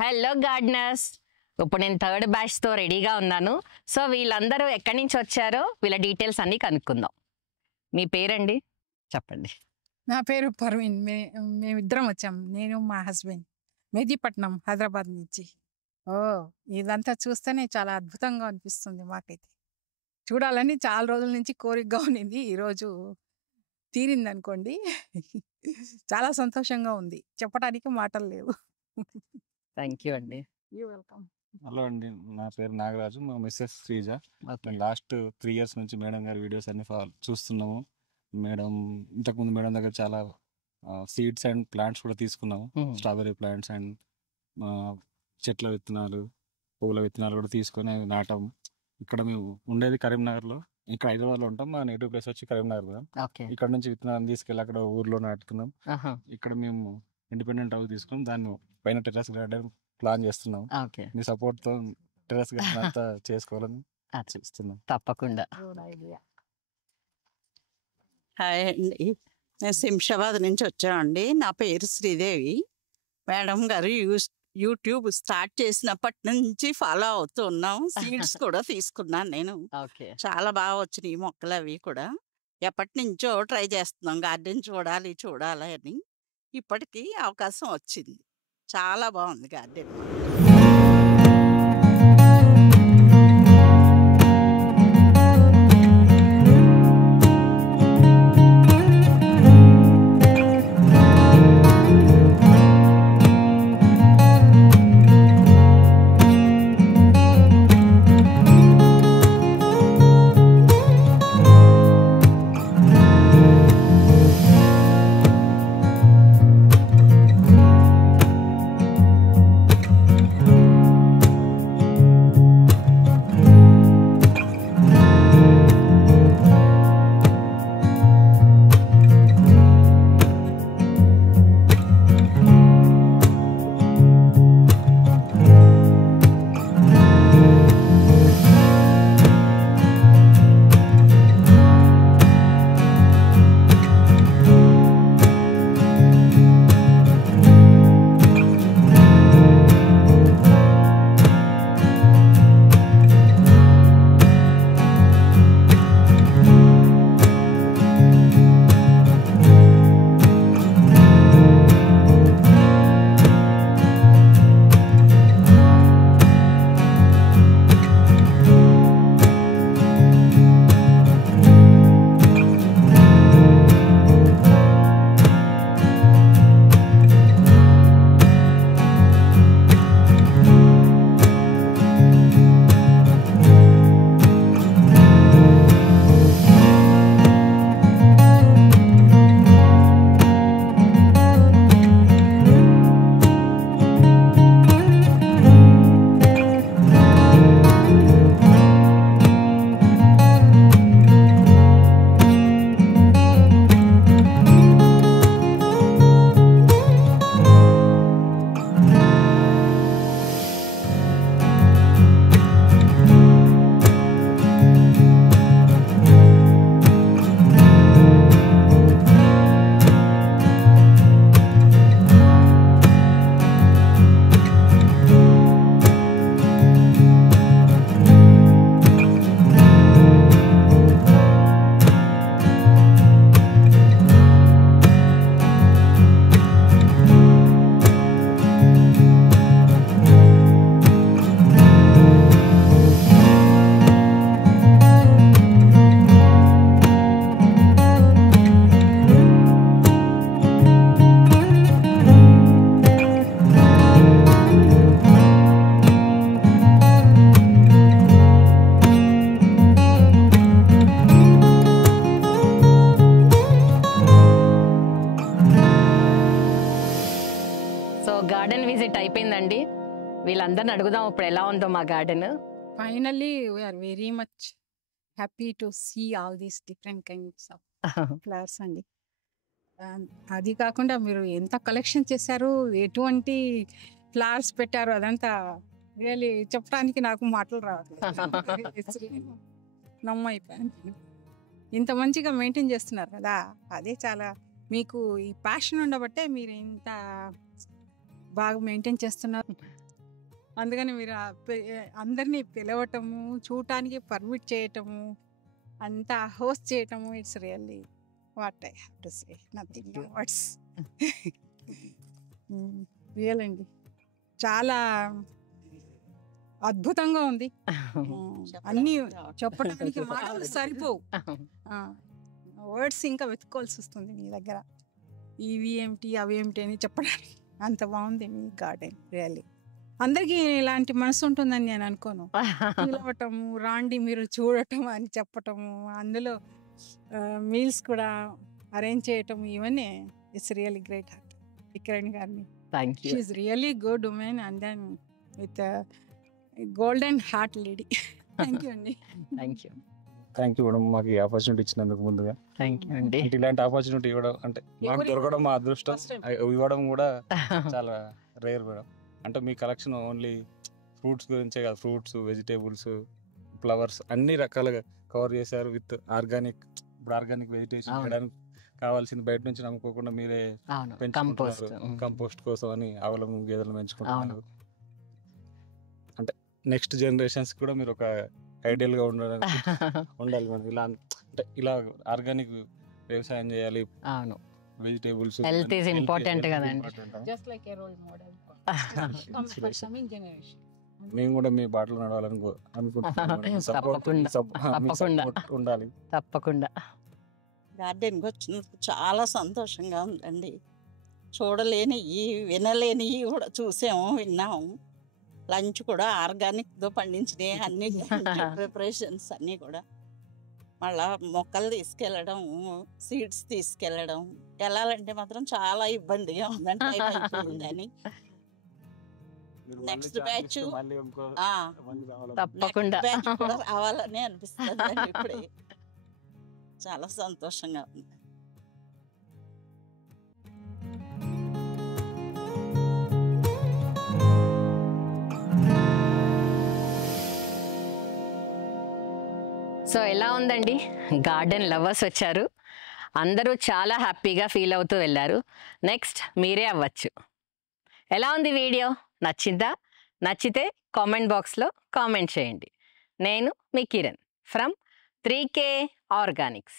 Hello gardeners, ఇప్పుడు నేను third బ్యాచ్తో రెడీగా ఉన్నాను. సో వీళ్ళందరూ ఎక్కడి నుంచి వచ్చారో వీళ్ళ డీటెయిల్స్ అన్నీ కనుక్కుందాం. మీ పేరండి చెప్పండి. నా పేరు పర్వీన్. మేమిద్దరం వచ్చాం, నేను మా హస్బెండ్, మెహదీపట్నం, హైదరాబాద్ నుంచి. ఇదంతా చూస్తేనే చాలా అద్భుతంగా అనిపిస్తుంది. మాకైతే చూడాలని చాలా రోజుల నుంచి కోరికగా ఉన్నింది. ఈరోజు తీరింది అనుకోండి. చాలా సంతోషంగా ఉంది, చెప్పడానికి మాటలు లేవు. థ్యాంక్ యూ అండి. You welcome. హలో అండి, నా పేరు నాగరాజు, మా మిస్సెస్ శ్రీజ. లాస్ట్ 3 years నుంచి మేడం గారి వీడియోస్ అన్ని చూస్తున్నాము. మేడం ఇంతకుముందు మేడం దగ్గర చాలా సీడ్స్ అండ్ ప్లాంట్స్ కూడా తీసుకున్నాము. స్ట్రాబెర్రీ ప్లాంట్స్ అండ్ చెట్ల విత్తనాలు, పువ్వుల విత్తనాలు కూడా తీసుకొని అవి నాటాము. ఇక్కడ మేము ఉండేది కరీంనగర్లో, ఇక్కడ హైదరాబాద్లో ఉంటాం. మా నేటివ్ ప్లేస్ వచ్చి కరీంనగర్ కదా. ఇక్కడ నుంచి విత్తనాలు తీసుకెళ్ళి అక్కడ ఊర్లో నాటుతున్నాం. ఇక్కడ మేము ఇండిపెండెంట్ హౌస్ తీసుకుని దాన్ని పైన టెర్రస్ గార్డెన్ ప్లాన్ చేస్తున్నాం. మీ సపోర్ట్ తో టెర్రస్ గార్డెన్ అంతా చేసుకోవాలని చూస్తున్నాం. తప్పకుండా. హాయ్ అండి, నేను శంషాబాద్ నుంచి వచ్చామండి. నా పేరు శ్రీదేవి. మేడం గారు యూట్యూబ్ స్టార్ట్ చేసినప్పటి నుంచి ఫాలో అవుతూ ఉన్నాం. సీడ్స్ కూడా తీసుకున్నాను నేను. చాలా బాగా వచ్చినాయి ఈ మొక్కలు. అవి కూడా ఎప్పటి నుంచో ట్రై చేస్తున్నాం, గార్డెన్ చూడాలి అని. ఇప్పటికీ అవకాశం వచ్చింది. చాలా బాగుంది గార్డెన్. గార్డెన్ విజిట్ అయిపోయిందండి. వీళ్ళందరిని అడుగుదాం ఇప్పుడు ఎలా ఉందో మా garden. Finally we're very much happy to see all these different kinds of flowers అండి. అది కాకుండా మీరు ఎంత కలెక్షన్ చేశారు, ఎటువంటి ఫ్లవర్స్ పెట్టారు, అదంతా రియల్లీ చెప్పడానికి నాకు మాటలు రావట్లేదు. నమ్మైపోయాను. ఇంత మంచిగా మెయింటైన్ చేస్తున్నారు కదా, అదే చాలా మీకు ఈ ప్యాషన్ ఉండబట్టే మీరు ఇంత బాగా మెయింటైన్ చేస్తున్నారు. అందుకని మీరు అందరినీ పిలవటము, చూడటానికి పర్మిట్ చేయటము, అంతా హోస్ట్ చేయటము, it's really what I have to say, nothing words. Real అండి, చాలా అద్భుతంగా ఉంది. అన్నీ చెప్పడానికి మాటలు సరిపోవు, వర్డ్స్ ఇంకా వెతుక్కోవాల్సి వస్తుంది మీ దగ్గర. ఇవి ఏమిటి అవి ఏమిటి అని చెప్పడానికి. అంత బాగుంది మీ గార్డెన్ రియల్లీ. అందరికీ ఇలాంటి మనసు ఉంటుందని నేను అనుకోను. పిలవటము, రాండి మీరు చూడటం అని చెప్పటము, అందులో మీల్స్ కూడా అరేంజ్ చేయటం, ఇవన్నీ it's really great heart. Kiran గారిని thank you. She is really good women and then with golden heart lady. Thank you అండి. Thank you. Thank you madam, మాకు ఈ ఆపర్చునిటీ ఇచ్చినందుకు ముందుగా. థ్యాంక్ యూ అండి. అంటే ఇలాంటి ఆపర్చునిటీ ఇవ్వడం అంటే మాకు దొరకడం మా అదృష్టం. ఇవ్వడం కూడా చాలా రేర్ మేడం. అంటే మీ కలెక్షన్ ఓన్లీ ఫ్రూట్స్ గురించే కాదు, ఫ్రూట్స్, వెజిటేబుల్స్, ఫ్లవర్స్ అన్ని రకాలుగా కవర్ చేశారు విత్ ఆర్గానిక్. ఇప్పుడు ఆర్గానిక్ వెజిటేషన్ చేయడానికి కావాల్సింది బయట నుంచి నమ్ముకోకుండా మీరే పెంచుకుంటున్నారు. కంపోస్ట్ కోసం అని ఆవులను, గేదెలను పెంచుకుంటున్నారు. అంటే నెక్స్ట్ జనరేషన్స్ కూడా మీరు ఒక ఐడియల్ గా ఉండాలి మనం. ఇలా అంటే ఇలా ఆర్గానిక్ వ్యవసాయం చేయాలి. అవును, వెజిటేబుల్స్, హెల్త్ ఈజ్ ఇంపార్టెంట్ కదండి. Just like a role model for coming generation. మేము కూడా మీ బాటలో నడవాలని అనుకుంటున్నాం. ఉండాలి తప్పకుండా. గార్డెన్కి వచ్చినందుకు చాలా సంతోషంగా ఉందండి. చూడలేనివి, వినలేనివి కూడా చూసాము, విన్నాము. లంచ్ కూడా ఆర్గానిక్తో పండించినవి అన్ని ప్రిపరేషన్స్ అన్నీ కూడా. మళ్ళా మొక్కలు తీసుకెళ్ళడం, సీడ్స్ తీసుకెళ్ళడం, వెళ్ళాలంటే మాత్రం చాలా ఇబ్బందిగా ఉందని. నెక్స్ట్ బ్యాచ్ తప్పకుండా కూడా రావాలని అనిపిస్తుంది ఇప్పుడే. చాలా సంతోషంగా ఉంది. సో ఎలా ఉందండి, గార్డెన్ లవర్స్ వచ్చారు, అందరూ చాలా హ్యాపీగా ఫీల్ అవుతూ వెళ్ళారు. నెక్స్ట్ మీరే అవ్వచ్చు. ఎలా ఉంది వీడియో? నచ్చిందా? నచ్చితే కామెంట్ బాక్స్లో కామెంట్ చేయండి. నేను మీ కిరణ్ ఫ్రమ్ 3K ఆర్గానిక్స్.